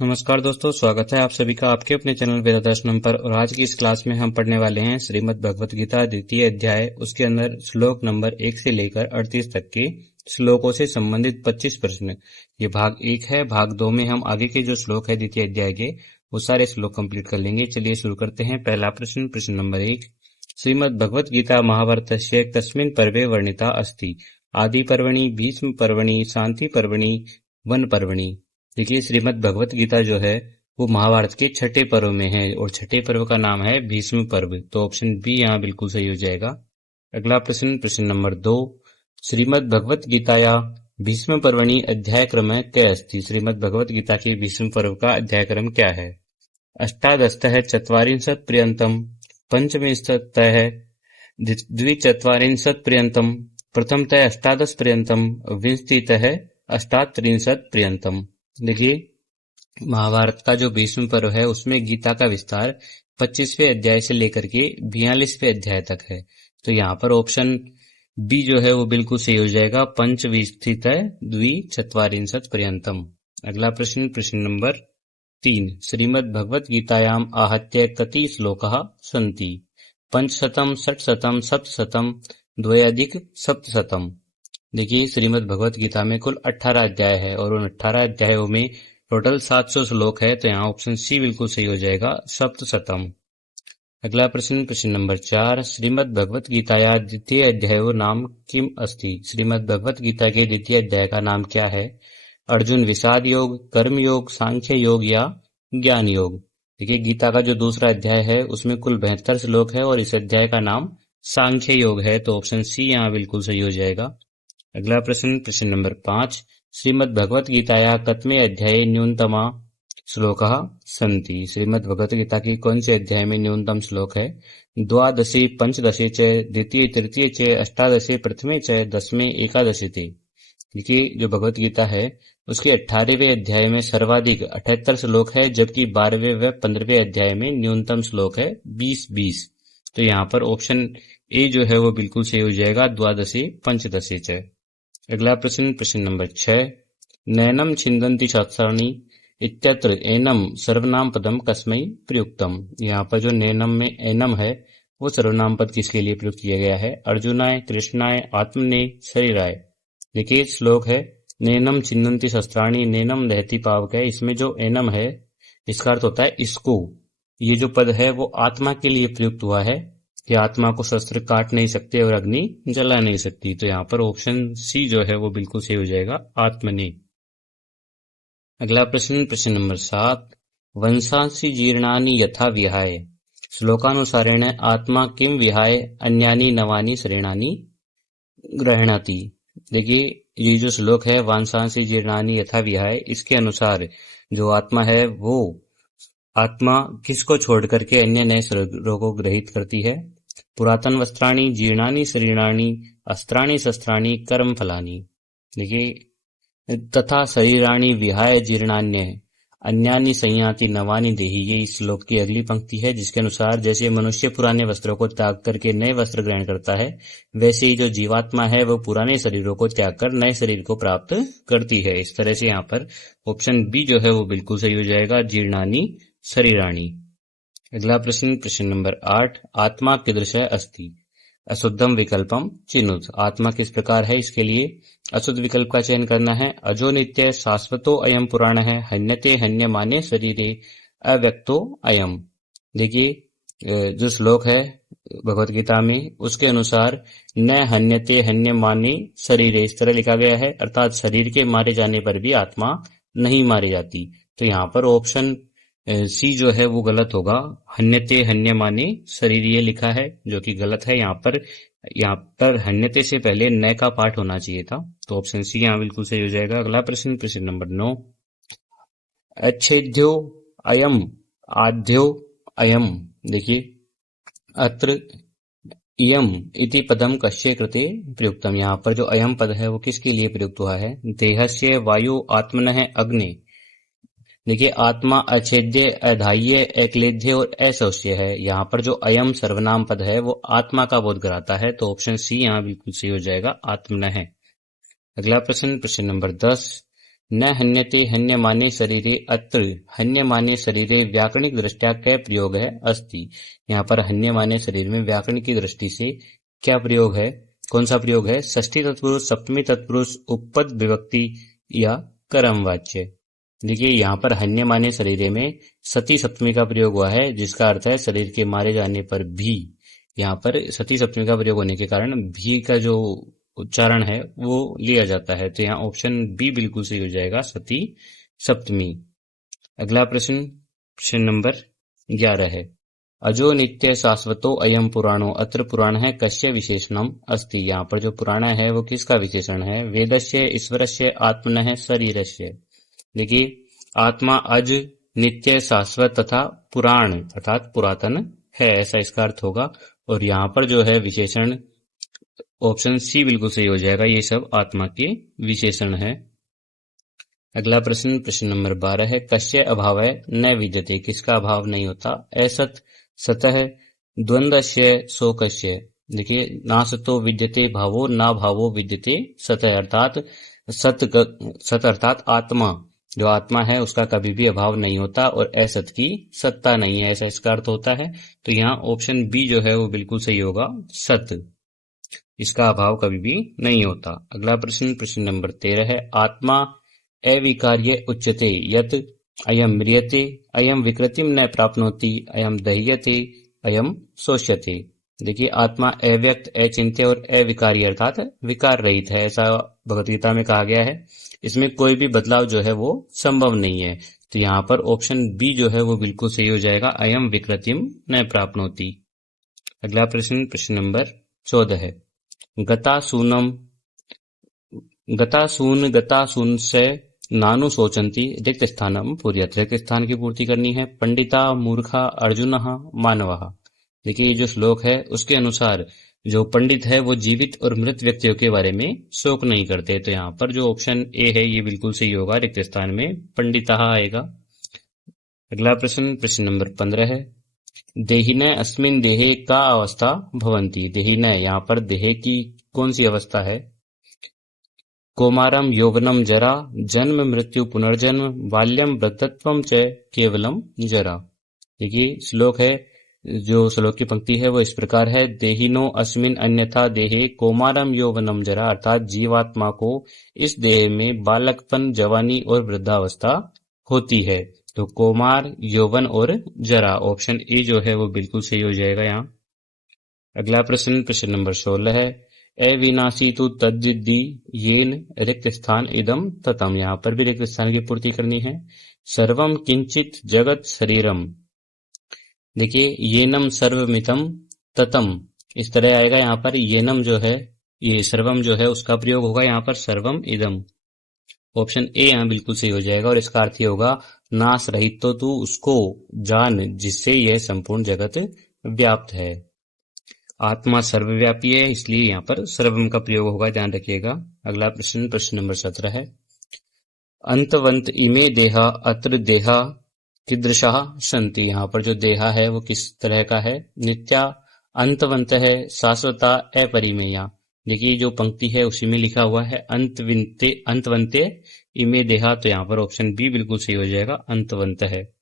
नमस्कार दोस्तों, स्वागत है आप सभी का आपके अपने चैनल वेदादर्शनम पर। और आज की इस क्लास में हम पढ़ने वाले हैं श्रीमद् भगवत गीता द्वितीय अध्याय, उसके अंदर श्लोक नंबर 1 से लेकर 38 तक के श्लोकों से संबंधित 25 प्रश्न। ये भाग 1 है। भाग 2 में हम आगे के जो श्लोक है द्वितीय अध्याय के वो सारे श्लोक कंप्लीट कर लेंगे। चलिए शुरू करते हैं। पहला प्रश्न, प्रश्न नंबर 1। श्रीमद् भगवत गीता महाभारतस्य कस्मिन् पर्वे वर्णिता अस्ति? आदि पर्वणि, भीष्म पर्वणि, शांति पर्वणि, वन पर्वणि। देखिए, श्रीमद् भगवत गीता जो है वो महाभारत के छठे पर्व में है और छठे पर्व का नाम है भीष्म पर्व। तो ऑप्शन बी यहाँ बिल्कुल सही हो जाएगा। अगला प्रश्न, प्रश्न नंबर 2। श्रीमद् भगवत गीताया भीष्म पर्वणि अध्याय क्रम क्या अस्ति? श्रीमद् भगवत गीता के भीष्म पर्व का अध्याय क्रम क्या है? अष्टादशतः चत्वारिंशत् पर्यन्तं, पंचविंशतितः द्विचत्वारिंशत् पर्यन्तं, प्रथमतः अष्टादश पर्यन्तं, विंशतितः अष्टात्रिंशत् पर्यन्तं। देखिए, महाभारत का जो भीष्म पर्व है उसमें गीता का विस्तार 25वें अध्याय से लेकर के 42वें अध्याय तक है। तो यहाँ पर ऑप्शन बी जो है वो बिल्कुल सही हो जाएगा, पंचविंशतितः द्विचत्वारिंशत् पर्यन्तम। अगला प्रश्न, प्रश्न नंबर 3। श्रीमद् भगवत गीतायाम आहत्य कति श्लोकाः सन्ति? 500, 600, 700, द्वयाधिक सप्तशतम्। देखिए, श्रीमद् भगवत गीता में कुल 18 अध्याय है और उन 18 अध्यायों में टोटल 700 श्लोक है। तो यहाँ ऑप्शन सी बिल्कुल सही हो जाएगा, सप्तशतम्। अगला प्रश्न, प्रश्न नंबर 4। श्रीमद् भगवत गीताया द्वितीय अध्यायो नाम किम अस्ति? श्रीमद् भगवत गीता के द्वितीय अध्याय का नाम क्या है? अर्जुन विषाद योग, कर्म योग, सांख्य योग या ज्ञान योग। देखिए, गीता का जो दूसरा अध्याय है उसमें कुल 72 श्लोक है और इस अध्याय का नाम सांख्य योग है। तो ऑप्शन सी यहाँ बिल्कुल सही हो जाएगा। अगला प्रश्न, प्रश्न नंबर 5। श्रीमद् भगवत गीताया कतमे अध्याये न्यूनतमा श्लोकाः सन्ति? श्रीमद् भगवत गीता की कौन से अध्याय में न्यूनतम श्लोक है? द्वादशे, पंचदशे च, द्वितीय तृतीय च, अष्टादशे प्रथमे च, दसवें एकादशे ते। देखिए, जो भगवत गीता है उसके 18वें अध्याय में सर्वाधिक 78 श्लोक है, जबकि 12वें व 15वें अध्याय में न्यूनतम श्लोक है 20-20। तो यहाँ पर ऑप्शन ए जो है वो बिल्कुल सही हो जाएगा, द्वादशे पंचदशे च। अगला प्रश्न, प्रश्न नंबर 6। नैनम छिन्दन्ति शास्त्राणि इत्यत्र एनम सर्वनाम पदम कस्मै प्रयुक्तम? यहाँ पर जो नैनम में एनम है वो सर्वनाम पद किसके लिए प्रयुक्त किया गया है? अर्जुनाय, कृष्णाय, आत्मने, शरीराय। देखिए, श्लोक है नैनम छिन्दन्ति शस्त्राणि, नैनम दहति पावक है। इसमें जो एनम है इसका अर्थ होता है इसको। ये जो पद है वो आत्मा के लिए प्रयुक्त हुआ है कि आत्मा को शस्त्र काट नहीं सकते और अग्नि जला नहीं सकती। तो यहाँ पर ऑप्शन सी जो है वो बिल्कुल सही हो जाएगा, आत्मने। अगला प्रश्न, प्रश्न नंबर 7। वंशांसि जीर्णानि यथा विहाय श्लोकानुसारेण आत्मा किम विहाय अन्यानि नवानि शरीराणि गृह्णाति? देखिए, ये जो श्लोक है वंशांसि जीर्णानि यथा विहाय, इसके अनुसार जो आत्मा है वो आत्मा किसको छोड़ करके अन्य नए शरीरों को ग्रहित करती है? पुरातन वस्त्राणि जीर्णानि शरीराणि, अस्त्राणि शस्त्राणि, कर्म फलानि। देखिए, तथा शरीराणि विहाय जीर्णान्य अन्यानि संयाति नवानि देहि, ये इस श्लोक की अगली पंक्ति है, जिसके अनुसार जैसे मनुष्य पुराने वस्त्रों को त्याग करके नए वस्त्र ग्रहण करता है, वैसे ही जो जीवात्मा है वो पुराने शरीरों को त्याग कर नए शरीर को प्राप्त करती है। इस तरह से यहाँ पर ऑप्शन बी जो है वो बिल्कुल सही हो जाएगा, जीर्णानि शरीराणि। अगला प्रश्न, प्रश्न नंबर 8। आत्मा कीदृश अस्ति? अशुद्धम विकल्पम चिनुत। आत्मा किस प्रकार है, इसके लिए अशुद्ध विकल्प का चयन करना है। अजो नित्य शाश्वतो अयम पुराण है, हन्यते हन्यमाने शरीरे, अव्यक्तो अयम। देखिए, जो श्लोक है भगवत गीता में उसके अनुसार न हन्यते हन्यमाने शरीरे इस तरह लिखा गया है, अर्थात शरीर के मारे जाने पर भी आत्मा नहीं मारी जाती। तो यहाँ पर ऑप्शन सी जो है वो गलत होगा, हन्यते हन्यमाने शरीर ये लिखा है जो कि गलत है। यहाँ पर हन्यते से पहले न का पाठ होना चाहिए था। तो ऑप्शन सी यहाँ बिल्कुल सही हो जाएगा। अगला प्रश्न, प्रश्न नंबर 9। अच्छेद्यो अयम आद्यो अयम। देखिए, अत्र इयम इति पदम कस्य कृते प्रयुक्तम? यहाँ पर जो अयम पद है वो किसके लिए प्रयुक्त हुआ है? देहस्य वायु आत्मनः अग्नि। देखिए, आत्मा अछेद्य, अधाह्य, अक्लेद्य और अशौच्य है। यहाँ पर जो अयम सर्वनाम पद है वो आत्मा का बोध कराता है। तो ऑप्शन सी यहाँ बिल्कुल सही हो जाएगा, आत्मनः है। अगला प्रश्न, प्रश्न नंबर 10। न हन्यते हन्यमाने शरीरे अत्र हन्यमाने शरीरे व्याकरणिक दृष्टया क्या प्रयोग है अस्ति। यहाँ पर हन्यमाने शरीर में व्याकरण की दृष्टि से क्या प्रयोग है, कौन सा प्रयोग है? षष्ठी तत्पुरुष, सप्तमी तत्पुरुष, उपपद विभक्ति या कर्मवाच्य। देखिए यहाँ पर हन्यमाने शरीरे में सती सप्तमी का प्रयोग हुआ है, जिसका अर्थ है शरीर के मारे जाने पर भी। यहाँ पर सती सप्तमी का प्रयोग होने के कारण भी का जो उच्चारण है वो लिया जाता है, तो यहाँ ऑप्शन बी बिल्कुल सही हो जाएगा, सती सप्तमी। अगला प्रश्न नंबर 11 है। अजो नित्य शाश्वतो अयम पुराणो, अत्र पुराण है कस्य विशेषणम अस्ति। यहाँ पर जो पुराण है वो किसका विशेषण है? वेदस्य, ईश्वरस्य, आत्मनः, शरीरस्य। देखिए आत्मा अज, नित्य, शाश्वत तथा पुराण अर्थात पुरातन है, ऐसा इसका अर्थ होगा। और यहाँ पर जो है विशेषण ऑप्शन सी बिल्कुल सही हो जाएगा, ये सब आत्मा के विशेषण है। अगला प्रश्न नंबर 12 है। कस्य अभाव है न विद्यते, किसका अभाव नहीं होता? असत, सतः, द्वंद्वस्य, शोकस्य। देखिए ना सतो विद्यते भावो, ना भावो विद्यते सतः, अर्थात सत अर्थात आत्मा, जो आत्मा है उसका कभी भी अभाव नहीं होता और असत की सत्ता नहीं है, ऐसा इसका अर्थ होता है। तो यहाँ ऑप्शन बी जो है वो बिल्कुल सही होगा, सत, इसका अभाव कभी भी नहीं होता। अगला प्रश्न नंबर 13 है। आत्मा अविकार्य उच्यते यत अयम म्रियते अयम विकृतिम न प्राप्नोति अयम दह्यते अयम शोष्यते। देखिए आत्मा अव्यक्त, अचिंत्य और अविकारी अर्थात विकार रहित है, ऐसा भगवत गीता में कहा गया है। इसमें कोई भी बदलाव जो है वो संभव नहीं है, तो यहाँ पर ऑप्शन बी जो है वो बिल्कुल सही हो जाएगा, अयम विकृतिम न प्राप्नोति। अगला प्रश्न नंबर 14 है। गतासून से नानु सोचंती रिक्त स्थानम पूर्यत, रिक्त स्थान की पूर्ति करनी है। पंडिता, मूर्खा, अर्जुनः, मानवः। देखिए ये जो श्लोक है उसके अनुसार जो पंडित है वो जीवित और मृत व्यक्तियों के बारे में शोक नहीं करते, तो यहाँ पर जो ऑप्शन ए है ये बिल्कुल सही होगा, रिक्त स्थान में पंडितः आएगा। अगला प्रश्न नंबर 15 है। देहिनः अस्मिन् देहे का अवस्था भवन्ति। देहिनः यहाँ पर देह की कौन सी अवस्था है? कौमारम, यौवनम, जरा, जन्म, मृत्यु, पुनर्जन्म, बाल्यम, वृद्धत्वम च केवलम जरा। देखिए श्लोक है, जो श्लोक की पंक्ति है वो इस प्रकार है। देहिनो अस्मिन अन्यथा देहे कौमारम यौवनम जरा, अर्थात जीवात्मा को इस देह में बालकपन, जवानी और वृद्धावस्था होती है। तो कौमार, यौवन और जरा, ऑप्शन ए जो है वो बिल्कुल सही हो जाएगा यहाँ। अगला प्रश्न नंबर 16 है। अविनाशी तु तद्विद्धि येन रिक्त स्थान इदम ततम। यहाँ पर भी रिक्त स्थान की पूर्ति करनी है। सर्वम किंचित जगत शरीरम। देखिए येनम सर्वमितम ततम, इस तरह आएगा। यहाँ पर येनम जो है, ये सर्वम जो है उसका प्रयोग होगा यहाँ पर सर्वम इदम। ऑप्शन ए यहाँ बिल्कुल सही हो जाएगा और इसका अर्थ ये होगा नाश रहित तो तू उसको जान जिससे यह संपूर्ण जगत व्याप्त है। आत्मा सर्वव्यापी है, इसलिए यहाँ पर सर्वम का प्रयोग होगा, ध्यान रखिएगा। अगला प्रश्न नंबर 17 है। अंतवंत इमे देहा अत्र देहा कीदृशा संति। यहाँ पर जो देहा है वो किस तरह का है? नित्या, अंतवंत है, शाश्वता, अपरिमेया। देखिए जो पंक्ति है उसी में लिखा हुआ है अंतवंते इमे देहा, तो यहाँ पर ऑप्शन बी बिल्कुल सही हो जाएगा, अंतवंत है।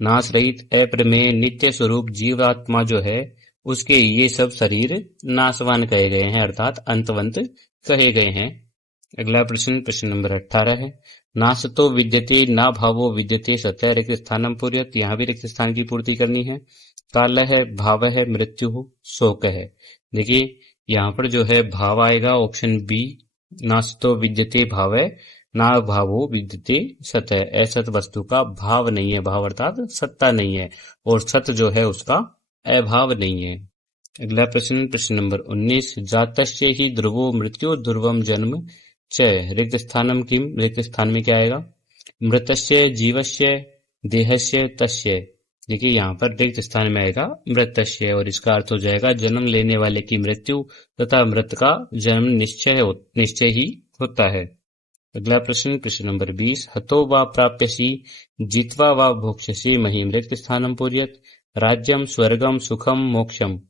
नाश रहित, अप्रमेय, नित्य स्वरूप जीवात्मा जो है उसके ये सब शरीर नाशवान कहे गए हैं, अर्थात अंतवंत कहे गए हैं। अगला प्रश्न नंबर 18 है। नासतो विद्यते ना भावो विद्यते सत्य रिक्त स्थानम पूर्यत। यहाँ भी रिक्त स्थान की पूर्ति करनी है। काल है, भाव है, मृत्यु हो, शोक है। देखिए यहाँ पर जो है भाव आएगा, ऑप्शन बी। नासतो विद्यते भाव है, ना भावो विद्यते सत्य। असत वस्तु का भाव नहीं है, भाव अर्थात सत्ता नहीं है, और सत्य जो है उसका अभाव नहीं है। अगला प्रश्न नंबर 19। जातस्य ही ध्रुवो मृत्यु ध्रुवम जन्म च रिक्त स्थानम किम। रिक्त स्थान में क्या आएगा? मृतस्य, जीवस्य, देहस्य, तस्य। देखिए यहाँ पर रिक्त स्थान में आएगा मृतस्य, और इसका अर्थ हो जाएगा जन्म लेने वाले की मृत्यु तथा मृत का जन्म निश्चय ही होता है। अगला प्रश्न नंबर 20। हतो वा प्राप्यसी जित्वा वा भोक्ष्यसि महीम रिक्त स्थानम पूर्यत। राज्यम, स्वर्गम, सुखम, मोक्षम।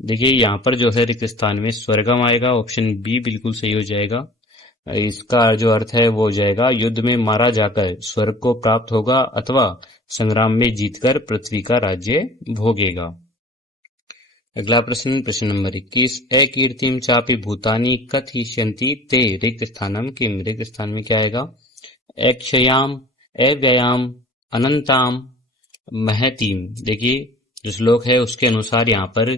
देखिए यहाँ पर जो है रिक्त स्थान में स्वर्गम आएगा, ऑप्शन बी बिल्कुल सही हो जाएगा। इसका जो अर्थ है वो हो जाएगा युद्ध में मारा जाकर स्वर्ग को प्राप्त होगा अथवा संग्राम में जीतकर पृथ्वी का राज्य भोगेगा। अगला प्रश्न नंबर 21। अकीर्तिम चापि भूतानि कथयिष्यन्ति ते रिक्त स्थानम किम। रिक्त स्थान में क्या आएगा? अक्षयाम, अव्ययाम, अनंताम, महतीम। देखिए जो श्लोक है उसके अनुसार यहाँ पर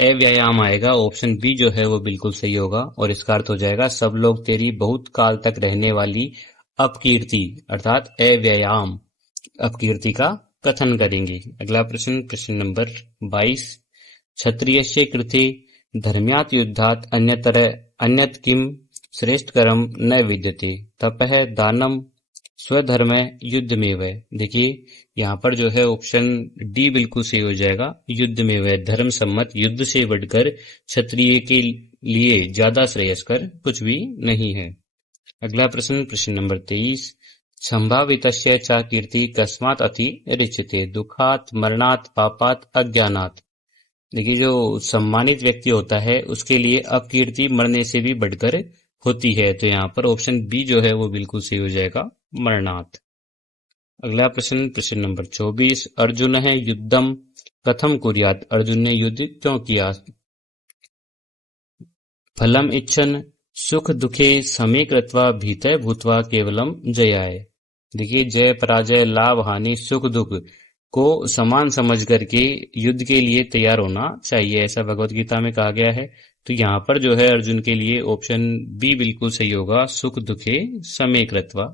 अव्यायाम आएगा। ऑप्शन बी जो है वो बिल्कुल सही होगा और इसका अर्थ हो जाएगा सब लोग तेरी बहुत काल तक रहने वाली अपकीर्ति अर्थात अव्यायाम अपकीर्ति का कथन करेंगे। अगला प्रश्न नंबर 22। क्षत्रियस्य कृते धर्म्यात् युद्धात् अन्यत् किम श्रेष्ठकरम न विद्यते। तपः, दानम, स्वधर्म, युद्ध में वह। देखिए यहाँ पर जो है ऑप्शन डी बिल्कुल सही हो जाएगा, युद्ध में वह। धर्म सम्मत युद्ध से बढ़कर क्षत्रिय के लिए ज्यादा श्रेयस्कर कुछ भी नहीं है। अगला प्रश्न नंबर 23। संभावितस्य च कीर्ति कस्मात् अति रिच्यते। दुखात्, मरणात्, पापात्, अज्ञानात्। देखिए जो सम्मानित व्यक्ति होता है उसके लिए अपकीर्ति मरने से भी बढ़कर होती है, तो यहाँ पर ऑप्शन बी जो है वो बिल्कुल सही हो जाएगा, मरणात्। अगला प्रश्न नंबर 24। अर्जुन है युद्धम कथम कुर्यात्। अर्जुन ने युद्ध क्यों किया? फलम इच्छन सुख दुखे समे कृत्वा भीतः भूत्वा केवलम जयाय। देखिए जय पराजय लाभ हानि सुख दुख को समान समझ करके युद्ध के लिए तैयार होना चाहिए, ऐसा भगवत गीता में कहा गया है। तो यहाँ पर जो है अर्जुन के लिए ऑप्शन बी बिल्कुल सही होगा, सुख दुखे समे कृत्वा,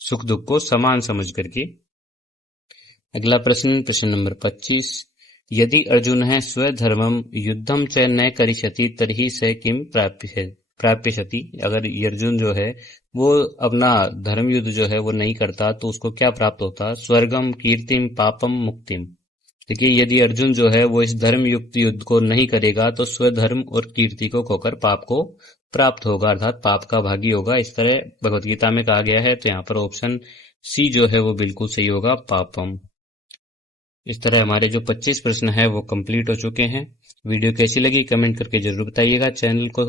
सुख दुख को समान समझ करके। अगला प्रश्न नंबर 25। यदि अर्जुन है स्वधर्मम युद्धम च न करिष्यति तर्हि स किम प्राप्यति। अगर अर्जुन जो है वो अपना धर्म युद्ध जो है वो नहीं करता तो उसको क्या प्राप्त होता? स्वर्गम, कीर्तिम, पापम, मुक्तिम। देखिए यदि अर्जुन जो है वो इस धर्म युक्त युद्ध को नहीं करेगा तो स्वधर्म और कीर्ति को खोकर पाप को प्राप्त होगा अर्थात पाप का भागी होगा, इस तरह भगवत गीता में कहा गया है। तो यहाँ पर ऑप्शन सी जो है वो बिल्कुल सही होगा, पापम। इस तरह हमारे जो 25 प्रश्न है वो कंप्लीट हो चुके हैं। वीडियो कैसी लगी कमेंट करके जरूर बताइएगा। चैनल को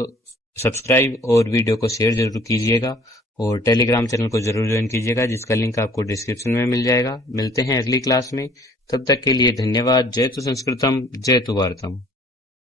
सब्सक्राइब और वीडियो को शेयर जरूर कीजिएगा और टेलीग्राम चैनल को जरूर ज्वाइन कीजिएगा जिसका लिंक आपको डिस्क्रिप्शन में मिल जाएगा। मिलते हैं अगली क्लास में, तब तक के लिए धन्यवाद। जय तु संस्कृतम, जय तु भारतम।